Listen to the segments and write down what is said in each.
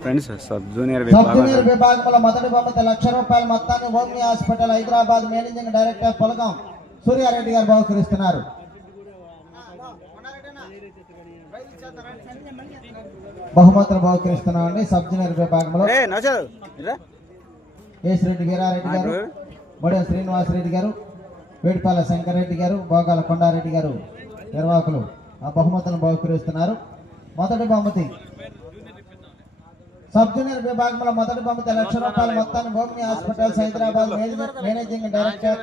Friends sub junior sub junior విభాగం విభాగంలో మొదటి బహుమతి లక్ష రూపాయల మొత్తాన్ని Omni hospital Hyderabad managing director Polagam Surya Reddy garu బహుకరిస్తున్నారు. బహుమతులు బహుకరిస్తున్నామండి సబ్ జూనియర్ విభాగంలో రెడ్డి వీరారెడ్డి గారు బొడే శ్రీనివాసరెడ్డి గారు వేడిపాల శంకరెడ్డి గారు భోగాల కొండారెడ్డి గారు నిర్వాహకులు ఆ బహుమతులను బహుకరిస్తున్నారు. మొదటి బహుమతి సబ్ జూనియర్ విభాగంలో మొదటి బహుమతి లక్ష రూపాయల మొత్తాన్ని భూమి hospitals Hyderabad managing director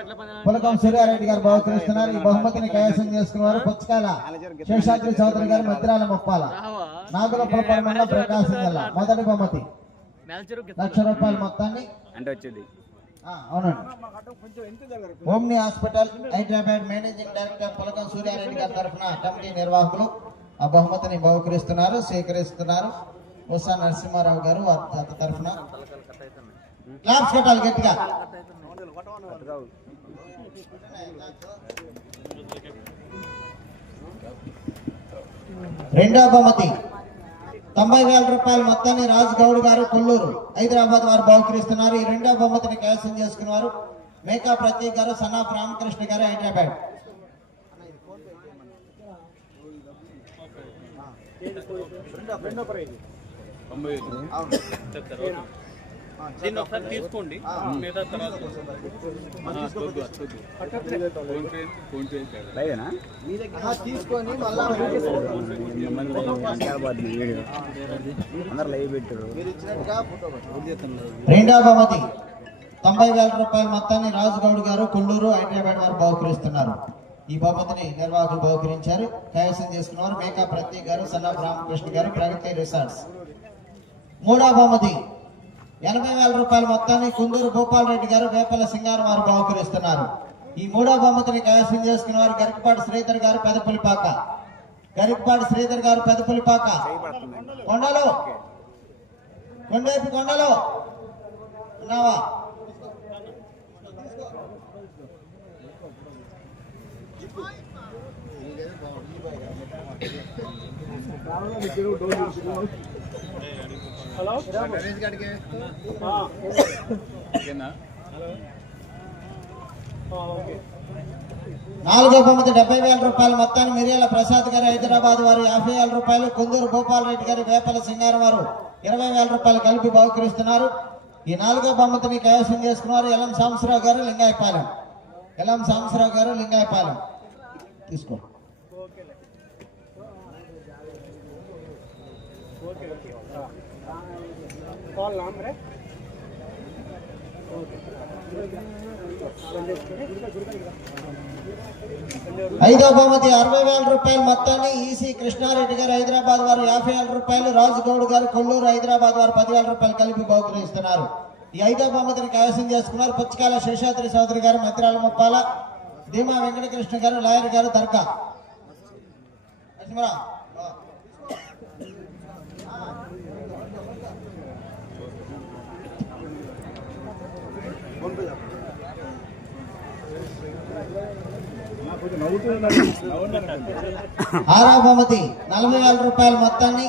Pulakam Surya Reddy garu బహుకరిస్తున్నారు. ఈ బహుమతిని కైవసం చేసుకున్నారు పుచ్చకాయల శేషాద్రి చౌదరి గారు మద్రాల ముప్పాల. నాగులపురపల్లి మండలం ప్రకాశం జిల్లా మొదటి బహుమతి. లక్ష రూపాయల మొత్తాన్ని. అంటే వచ్చేది. ఆ, అవునండి. Omni hospital Hyderabad managing director Pulakam Surya Reddy గారి తరఫున కమిటీ నిర్వాహకులు ఆ బహుమతిని బహుకరిస్తున్నారు స్వీకరిస్తున్నారు. ఉషా నరసింహారావు గారు వారి తరఫున. క్లాప్స్ కొట్టాలి గట్టిగా. రెండో బహుమతి. తొంభై వేల రూపాయల మొత్తాన్ని రాజ్ గౌడ్ గారు కొల్లూరు హైదరాబాద్ వారు బహుకరిస్తున్నారు. ఈ రెండో బహుమతిని కైవసం చేసుకున్నారు. మేకా ప్రతీక్ గారు సన్నాఫ్ రామకృష్ణ గారు హైదరాబాద్. దీన్ని ఒకసారి తీసుకోండి మిగతా తర్వాత తీసుకొని హైదరాబాద్ వీడియో అందరు లైవ్ పెట్టారు రెండో బహుమతి. తొంభై వేల రూపాయల మొత్తాన్ని రాజు గౌడ్ గారు కొల్లూరు హైదరాబాద్ వారు బహుకరిస్తున్నారు. ఈ బహుమతిని నిర్వాహకులు బహుకరించారు. కైవసం చేసుకున్నారు మేకా ప్రతీక్ గారు సన్నాఫ్ రామకృష్ణ గారు ప్రగతి రిసార్ట్స్. మూడో బహుమతి. ఎనభై వేల రూపాయల మొత్తాన్ని కుందూరు భూపాల్ రెడ్డి గారు వేపల సింగారం వారు బహుకరిస్తున్నారు. ఈ మూడో బహుమతిని కైవసం చేసుకున్న వారు గరికపాటి శ్రీధర్ గారు పెదపులిపాక. గరికపాటి శ్రీధర్ గారు పెదపులిపాక. కొండలు. కొండేపు కొండలు. ఉన్నావా? నాలుగో బహుమతి డెబ్బై వేల రూపాయల మొత్తాన్ని మిరియాల ప్రసాద్ గారు హైదరాబాద్ వారు యాభై వేల రూపాయలు కుందూరు భూపాల్ రెడ్డి గారు వేపల సింగారం వారు ఇరవై వేల రూపాయలు కలిపి బహుకరిస్తున్నారు. ఈ నాలుగో బహుమతిని కైవసం చేసుకున్నారు ఎలం సాంబశ్రావు గారు లింగాయపాలెం. ఎలం సాంబశ్రావు గారు లింగాయపాలెం. తీసుకో. ఐదో బహుమతి అరవై వేల రూపాయలు మొత్తాన్ని ఈసీ కృష్ణారెడ్డి గారు హైదరాబాద్ వారు యాభై వేల రూపాయలు రాజుగౌడ్ గారు కొల్లూరు హైదరాబాద్ వారు పదివేల రూపాయలు కలిపి బహుకరిస్తున్నారు ఈ ఐదో బహుమతిని కైవసం చేసుకున్నారు పుచ్చకాల శేషాద్రి చౌదరి గారు మద్రాల ముప్పాల ధీమా వెంకటకృష్ణ గారు లాయర్ గారు దర్గా. ఆరా బహుమతి నలభై వేల రూపాయల మొత్తాన్ని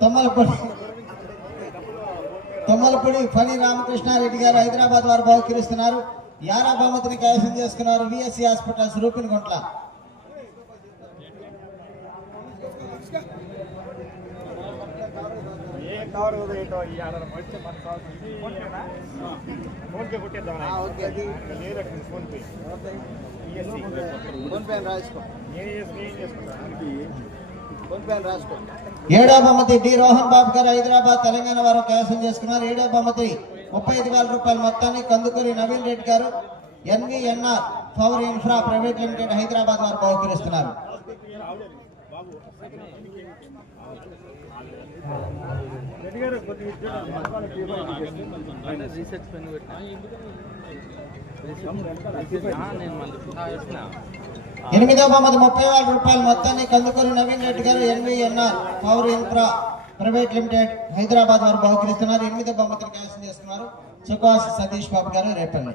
తొమ్మలపూడి తొమ్మలపూడి ఫణి రామకృష్ణారెడ్డి గారు హైదరాబాద్ వారు బహుకరిస్తున్నారు. యారా బహుమతిని కైవసం చేసుకున్నారు విఎస్సి హాస్పిటల్స్ ఏడో బహుమతి డి. రోహన్ బాబు గారు హైదరాబాద్ తెలంగాణ వారు కైవసం చేసుకున్నారు. ఏడో బహుమతి ముప్పై ఐదు వేల రూపాయల మొత్తాన్ని Kandukuri Naveen Reddy garu NVNR power infra private limited Hyderabad వారు బహుకరిస్తున్నారు. రీసెర్చ్ పెన్ పెట్టినా ఎనిమిదో బహుమతి ముప్పై వేల రూపాయలు మొత్తాన్ని Kandukuri Naveen Reddy garu NVNR power infra private limited Hyderabad వారు బహుకరిస్తున్నారు. ఎనిమిదో బహుమతిని కైవసం చేస్తున్నారు సుఖాస్ సతీష్ బాబు గారు రేపల్లి.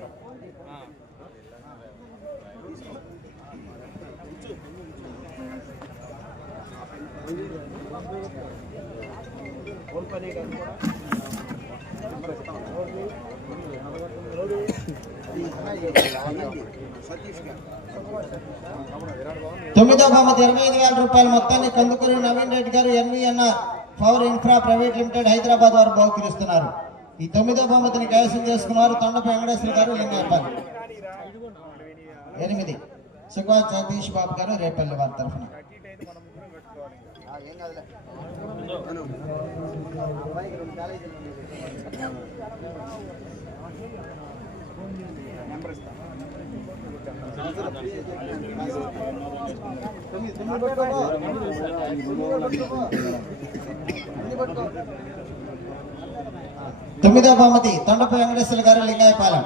తొమ్మిదో బహుమతి ఇరవై ఐదు వేల రూపాయల మొత్తాన్ని Kandukuri Naveen Reddy garu NVNR power infra private limited Hyderabad వారు బహుకరిస్తున్నారు. ఈ తొమ్మిదో బహుమతిని కైవసం చేసుకున్నారు తొండపై వెంకటేశ్వర గారు లింగాయపల్లి ఎనిమిది. సుఖవాజ్ సతీష్ బాబు గారు రేపల్లి వారి తరఫున. తొమ్మిదో బహుమతి తొండపై వెంకటేశ్వర గారు లింగాయపాలెం.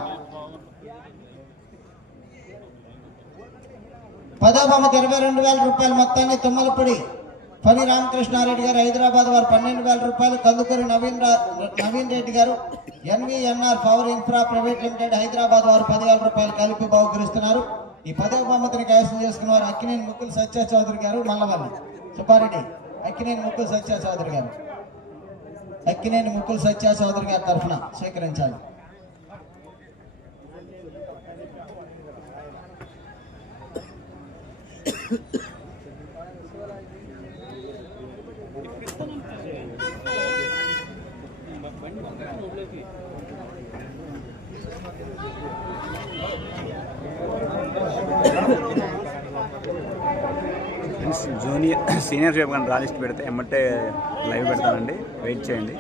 పదో బహుమతి ఇరవై రెండు వేల రూపాయల మొత్తాన్ని తుమ్మలపూడి పని రామకృష్ణారెడ్డి గారు హైదరాబాద్ వారు పన్నెండు వేల రూపాయలు Kandukuri Naveen Naveen Reddy garu NVNR power infra private limited Hyderabad వారు పదివేల రూపాయలు కలిపి బహుకరిస్తున్నారు. ఈ పదవ బహుమతిని కైవసం చేసుకున్న వారు అక్కినేని ముక్కులు సత్య చౌదరి గారు మల్లవల్లి సుబ్బారెడ్డి అక్కినేని ముక్కులు సత్య చౌదరి గారు. అక్కినేని ముక్కులు సత్య చౌదరి గారి తరఫున స్వీకరించాలి. ఫ్రెండ్స్ జూనియర్ సీనియర్ రేపు కానీ రాలిస్ట్ పెడితే ఎమ్మటే లైవ్ పెడతానండి. వెయిట్ చేయండి.